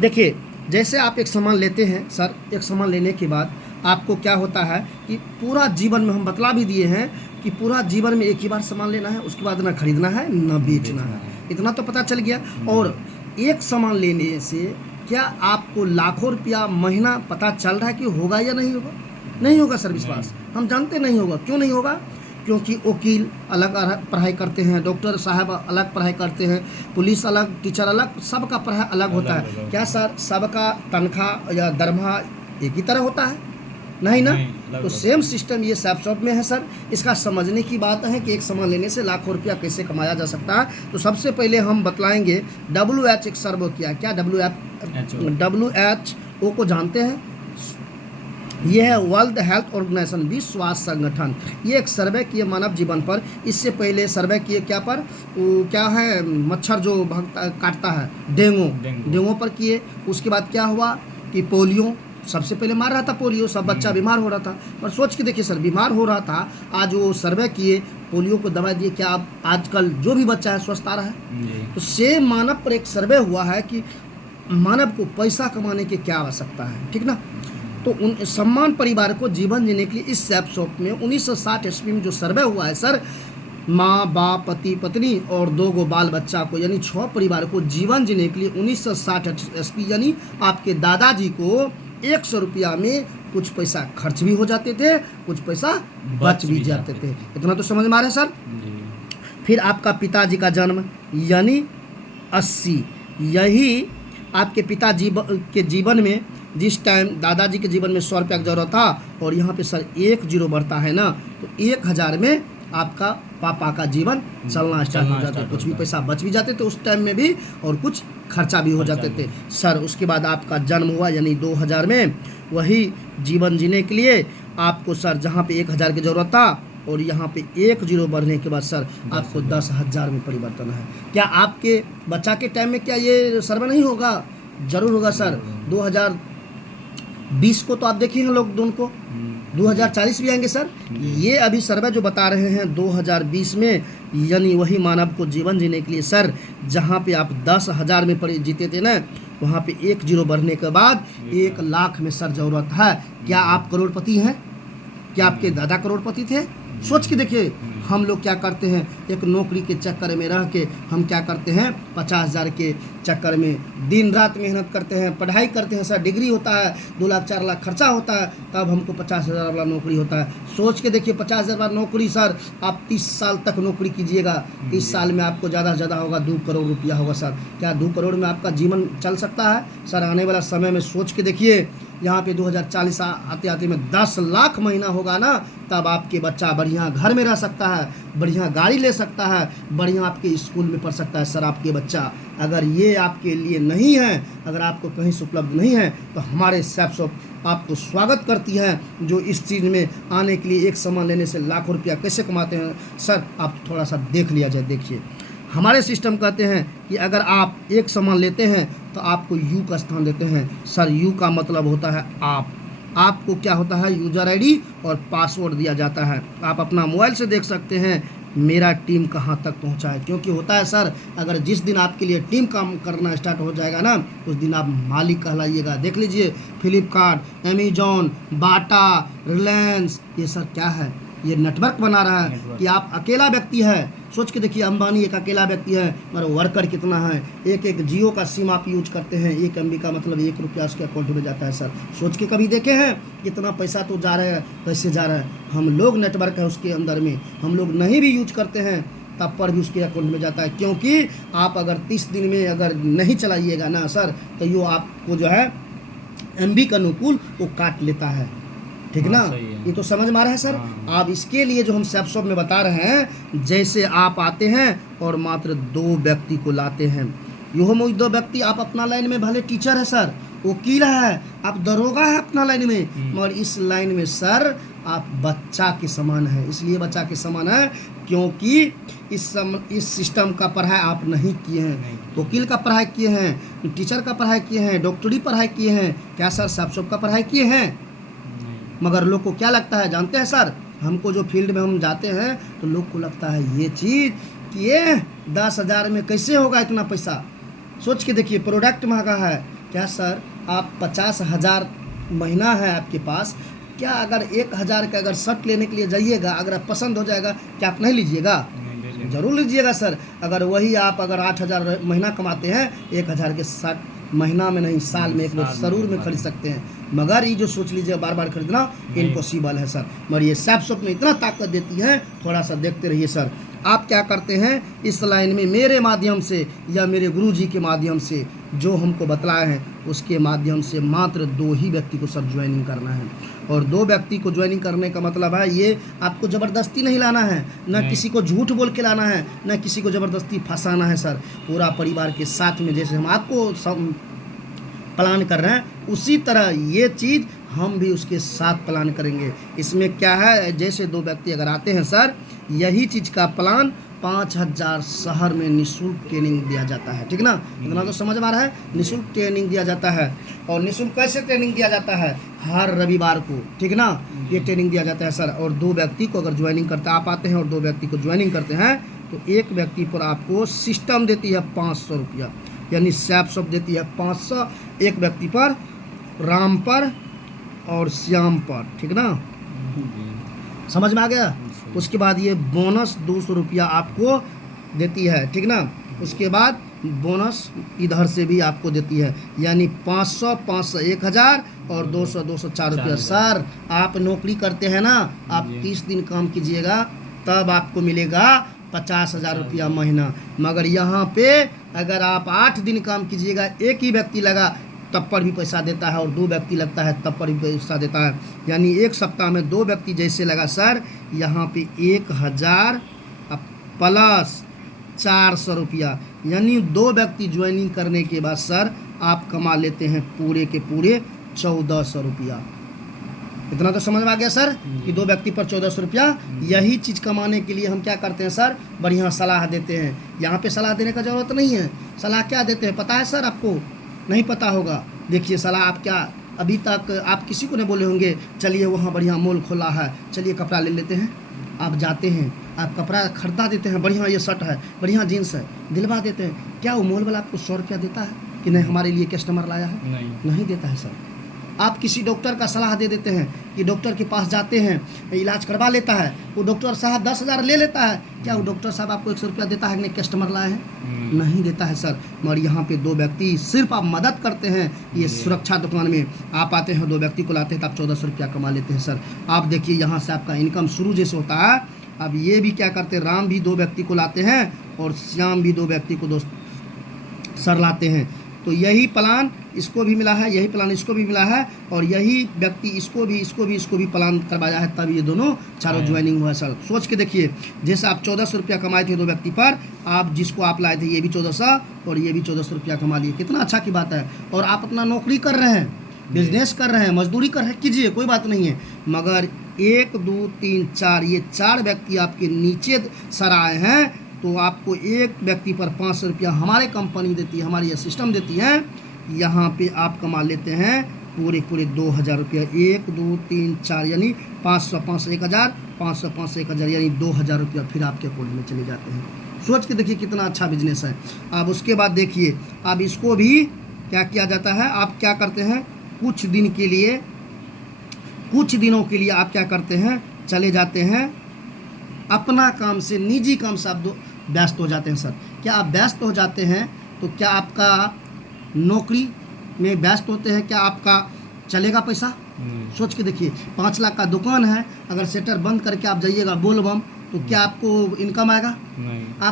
देखिए, जैसे आप एक सामान लेते हैं सर, एक सामान लेने के बाद आपको क्या होता है कि पूरा जीवन में हम बतला भी दिए हैं कि पूरा जीवन में एक ही बार सामान लेना है, उसके बाद ना खरीदना है ना बेचना है, इतना तो पता चल गया। और एक सामान लेने से क्या आपको लाखों रुपया महीना पता चल रहा है कि होगा या नहीं होगा? नहीं होगा सर, विश्वास हम जानते नहीं होगा। क्यों नहीं होगा? क्योंकि वकील अलग पढ़ाई करते हैं, डॉक्टर साहब अलग पढ़ाई करते हैं, पुलिस अलग, टीचर अलग, सबका पढ़ाई अलग होता है। क्या सर सबका तनख्वाह या दरमाहा एक ही तरह होता है? नहीं ना। तो सेम सिस्टम ये सैपसॉफ्ट में है सर। इसका समझने की बात है कि एक सामान लेने से लाखों रुपया कैसे कमाया जा सकता है। तो सबसे पहले हम बतलाएंगे WH एक सर्वे किया। क्या WHO को जानते हैं? ये है वर्ल्ड हेल्थ ऑर्गेनाइजेशन, विश्व स्वास्थ्य संगठन। ये एक सर्वे किए मानव जीवन पर। इससे पहले सर्वे किए क्या पर, क्या है, मच्छर जो काटता है, डेंगू पर किए। उसके बाद क्या हुआ कि पोलियो सबसे पहले मार रहा था, पोलियो सब बच्चा बीमार हो रहा था। पर सोच के देखिए सर, बीमार हो रहा था, आज वो सर्वे किए, पोलियो को दवा दिए, क्या अब आजकल जो भी बच्चा है स्वस्थ आ रहा है? तो सेम मानव पर एक सर्वे हुआ है कि मानव को पैसा कमाने की क्या आवश्यकता है, ठीक ना। तो उन सम्मान परिवार को जीवन जीने के लिए इस सैपसॉफ्ट में 1960 ईस्वी में जो सर्वे हुआ है सर, माँ बाप, पति पत्नी और 2 गो बाल बच्चा को, यानी 6 परिवार को जीवन जीने के लिए 1960 ईस्वी, यानी आपके दादाजी को 100 रुपया में कुछ पैसा खर्च भी हो जाते थे, कुछ पैसा बच भी जाते थे। इतना तो समझ में आ रहा है सर। फिर आपका पिताजी का जन्म यानी 80, यही आपके पिताजी के जीवन में, जिस टाइम दादाजी के जीवन में 100 रुपया की जरूरत था, और यहाँ पे सर 1 जीरो बढ़ता है ना, तो 1000 में आपका पापा का जीवन चलना स्टार्ट हो जाता है। कुछ भी पैसा बच भी जाते थे उस टाइम में भी, और कुछ खर्चा भी हो जाते थे सर। उसके बाद आपका जन्म हुआ यानी 2000 में, वही जीवन जीने के लिए आपको सर जहाँ पे 1000 की ज़रूरत था, और यहाँ पे 1 जीरो बढ़ने के बाद सर आपको 10,000 में परिवर्तन है। क्या आपके बच्चा के टाइम में क्या ये सर्वे नहीं होगा? जरूर होगा सर। 2020 को तो आप देखिए लोग दोनों को 2040 भी आएंगे सर। ये अभी सर्वे जो बता रहे हैं 2020 में, यानी वही मानव को जीवन जीने के लिए सर जहाँ पे आप 10,000 में जीते थे ना, वहाँ पे 1 जीरो बढ़ने के बाद 1 लाख में सर जरूरत है। क्या आप करोड़पति हैं? क्या आपके दादा करोड़पति थे? सोच के देखिए, हम लोग क्या करते हैं, एक नौकरी के चक्कर में रह के हम क्या करते हैं, 50,000 के चक्कर में दिन रात मेहनत करते हैं, पढ़ाई करते हैं सर। डिग्री होता है 2 लाख 4 लाख खर्चा होता है, तब हमको 50,000 वाला नौकरी होता है। सोच के देखिए 50,000 वाला नौकरी सर, आप 30 साल तक नौकरी कीजिएगा, 30 साल में आपको ज़्यादा से ज़्यादा होगा 2 करोड़ रुपया होगा सर। क्या 2 करोड़ में आपका जीवन चल सकता है सर? आने वाला समय में सोच के देखिए, यहाँ पे 2040 आते आते में 10 लाख महीना होगा ना, तब आपके बच्चा बढ़िया घर में रह सकता है, बढ़िया गाड़ी ले सकता है, बढ़िया आपके स्कूल में पढ़ सकता है सर आपके बच्चा। अगर ये आपके लिए नहीं है, अगर आपको कहीं से उपलब्ध नहीं है, तो हमारे सैपसॉफ्ट आपको स्वागत करती है, जो इस चीज़ में आने के लिए एक सामान लेने से लाखों रुपया कैसे कमाते हैं सर, आप थोड़ा सा देख लिया जाए। देखिए हमारे सिस्टम कहते हैं कि अगर आप एक सामान लेते हैं तो आपको यू का स्थान देते हैं सर। यू का मतलब होता है आपको क्या होता है, यूज़र आईडी और पासवर्ड दिया जाता है। आप अपना मोबाइल से देख सकते हैं मेरा टीम कहाँ तक पहुँचा है, क्योंकि होता है सर, अगर जिस दिन आपके लिए टीम काम करना स्टार्ट हो जाएगा ना, उस दिन आप मालिक कहलाइएगा। देख लीजिए फ्लिपकार्ट, अमेजॉन, बाटा, रिलायंस, ये सर क्या है, ये नेटवर्क बना रहा है कि आप अकेला व्यक्ति है। सोच के देखिए, अंबानी एक अकेला व्यक्ति है, मगर वर्कर कितना है। एक जियो का सिम आप यूज करते हैं, 1 MB का मतलब 1 रुपया उसके अकाउंट में जाता है सर। सोच के कभी देखे हैं कितना पैसा तो जा रहा है, कैसे जा रहा है? हम लोग नेटवर्क है उसके अंदर में, हम लोग नहीं भी यूज करते हैं तब पर भी उसके अकाउंट में जाता है, क्योंकि आप अगर 30 दिन में अगर नहीं चलाइएगा ना सर, तो ये आपको जो है MB का अनुकूल वो काट लेता है, ठीक ना। ये तो समझ में आ रहा है सर। आप इसके लिए जो हम सैपसॉफ्ट में बता रहे हैं, जैसे आप आते हैं और मात्र 2 व्यक्ति को लाते हैं, यो 2 व्यक्ति, आप अपना लाइन में भले टीचर है सर, वकील है, आप दरोगा है अपना लाइन में, मगर इस लाइन में सर आप बच्चा के समान है। इसलिए बच्चा के समान है क्योंकि इस सिस्टम का पढ़ाई आप नहीं किए हैं। वकील का पढ़ाई किए हैं, टीचर का पढ़ाई किए हैं, डॉक्टरी पढ़ाई किए हैं, क्या सर सैपसॉफ्ट का पढ़ाई किए हैं? मगर लोग को क्या लगता है जानते हैं सर, हमको जो फील्ड में हम जाते हैं तो लोग को लगता है ये चीज़ कि ये 10,000 में कैसे होगा इतना पैसा। सोच के देखिए, प्रोडक्ट महंगा है, क्या सर आप 50,000 महीना है आपके पास, क्या अगर 1,000 का अगर शर्ट लेने के लिए जाइएगा, अगर आप पसंद हो जाएगा क्या आप नहीं लीजिएगा? जरूर लीजिएगा सर। अगर वही आप अगर 8,000 महीना कमाते हैं, 1,000 के शर्ट महीना में नहीं साल में एक बार जरूर में खरीद सकते हैं। मगर ये जो सोच लीजिए बार बार खरीदना इम्पॉसिबल है सर। मगर ये सैपसॉप में इतना ताकत देती है, थोड़ा सा देखते रहिए सर। आप क्या करते हैं इस लाइन में मेरे माध्यम से या मेरे गुरुजी के माध्यम से जो हमको बतलाए हैं उसके माध्यम से मात्र 2 ही व्यक्ति को सर ज्वाइनिंग करना है। और 2 व्यक्ति को ज्वाइनिंग करने का मतलब है ये आपको ज़बरदस्ती नहीं लाना है, न किसी को झूठ बोल के लाना है, न किसी को ज़बरदस्ती फंसाना है सर। पूरा परिवार के साथ में जैसे हम आपको प्लान कर रहे हैं उसी तरह ये चीज़ हम भी उसके साथ प्लान करेंगे। इसमें क्या है, जैसे 2 व्यक्ति अगर आते हैं सर, यही चीज़ का प्लान 5,000 शहर में निःशुल्क ट्रेनिंग दिया जाता है। ठीक ना, इतना तो समझ में आ रहा है। निःशुल्क ट्रेनिंग दिया जाता है। और निःशुल्क कैसे ट्रेनिंग दिया जाता है? हर रविवार को, ठीक ना, ये ट्रेनिंग दिया जाता है सर। और 2 व्यक्ति को अगर ज्वाइनिंग करते आप आते हैं और 2 व्यक्ति को ज्वाइनिंग करते हैं तो एक व्यक्ति पर आपको सिस्टम देती है 500 रुपया, यानी सैपसॉप देती है 500 एक व्यक्ति पर, राम पर और श्याम पर। ठीक ना, समझ में आ गया? उसके बाद ये बोनस 200 रुपया आपको देती है। ठीक ना, उसके बाद बोनस इधर से भी आपको देती है, यानी 500 500 1,000 और 200 200 4 रुपया। सर आप नौकरी करते हैं ना, आप 30 दिन काम कीजिएगा तब आपको मिलेगा 50,000 रुपया महीना। मगर यहाँ पे अगर आप 8 दिन काम कीजिएगा, एक ही व्यक्ति लगा तब पर भी पैसा देता है, और 2 व्यक्ति लगता है तब पर भी पैसा देता है। यानी एक सप्ताह में 2 व्यक्ति जैसे लगा सर, यहाँ पे 1,000 प्लस 400 रुपया, यानी 2 व्यक्ति ज्वाइनिंग करने के बाद सर आप कमा लेते हैं पूरे के पूरे 1,400 रुपया। इतना तो समझ में आ गया सर कि 2 व्यक्ति पर 1,400 रुपया। यही चीज़ कमाने के लिए हम क्या करते हैं सर, बढ़िया सलाह देते हैं। यहाँ पे सलाह देने का ज़रूरत नहीं है। सलाह क्या देते हैं पता है सर आपको? नहीं पता होगा। देखिए सलाह आप क्या, अभी तक आप किसी को नहीं बोले होंगे चलिए वहाँ बढ़िया मॉल खोला है, चलिए कपड़ा ले लेते हैं। आप जाते हैं, आप कपड़ा खरीदा देते हैं, बढ़िया ये शर्ट है, बढ़िया जीन्स है, दिलवा देते हैं। क्या वो मॉल वाला आपको 100 रुपया देता है कि नहीं हमारे लिए कस्टमर लाया है? नहीं देता है सर। आप किसी डॉक्टर का सलाह दे देते हैं कि डॉक्टर के पास जाते हैं, इलाज करवा लेता है, वो डॉक्टर साहब 10,000 ले लेता है, क्या वो डॉक्टर साहब आपको 100 रुपया देता है कि नहीं कस्टमर लाए हैं? नहीं देता है सर। मगर यहाँ पे 2 व्यक्ति सिर्फ आप मदद करते हैं। ये सुरक्षा दुकान में आप आते हैं, 2 व्यक्ति को लाते हैं तो आप 1,400 रुपया कमा लेते हैं सर। आप देखिए यहाँ से आपका इनकम शुरू जैसे होता है। अब ये भी क्या करते हैं, राम भी 2 व्यक्ति को लाते हैं और श्याम भी 2 व्यक्ति को सर लाते हैं। तो यही प्लान इसको भी मिला है, यही प्लान इसको भी मिला है, और यही व्यक्ति इसको भी प्लान करवाया है, तब ये दोनों चारों ज्वाइनिंग हुआ है सर। सोच के देखिए, जैसे आप 1,400 रुपया कमाए थे 2 व्यक्ति पर, आप जिसको आप लाए थे ये भी 1,400 और ये भी 1,400 रुपया कमा लिए। कितना अच्छा की बात है। और आप अपना नौकरी कर रहे हैं, बिजनेस कर रहे हैं, मजदूरी कर रहे हैं, कीजिए, कोई बात नहीं है। मगर 1 2 3 4 ये 4 व्यक्ति आपके नीचे सर आए हैं, तो आपको एक व्यक्ति पर 500 रुपया हमारे कंपनी देती है, हमारी ये सिस्टम देती है। यहाँ पे आप कमा लेते हैं पूरे 2,000 रुपया। 1 2 3 4 यानी 500 500 1,000, 500 500 1,000 यानी 2,000 रुपया फिर आपके अकाउंट में चले जाते हैं। सोच के देखिए कितना अच्छा बिजनेस है। अब उसके बाद देखिए, अब इसको भी क्या किया जाता है, आप क्या करते हैं, कुछ दिनों के लिए आप क्या करते हैं, चले जाते हैं अपना काम से, निजी काम से आप व्यस्त हो जाते हैं सर। क्या आप व्यस्त हो जाते हैं तो क्या आपका नौकरी में व्यस्त होते हैं, क्या आपका चलेगा पैसा? सोच के देखिए, 5 लाख का दुकान है, अगर शटर बंद करके आप जाइएगा बोलबम तो क्या आपको इनकम आएगा? नहीं।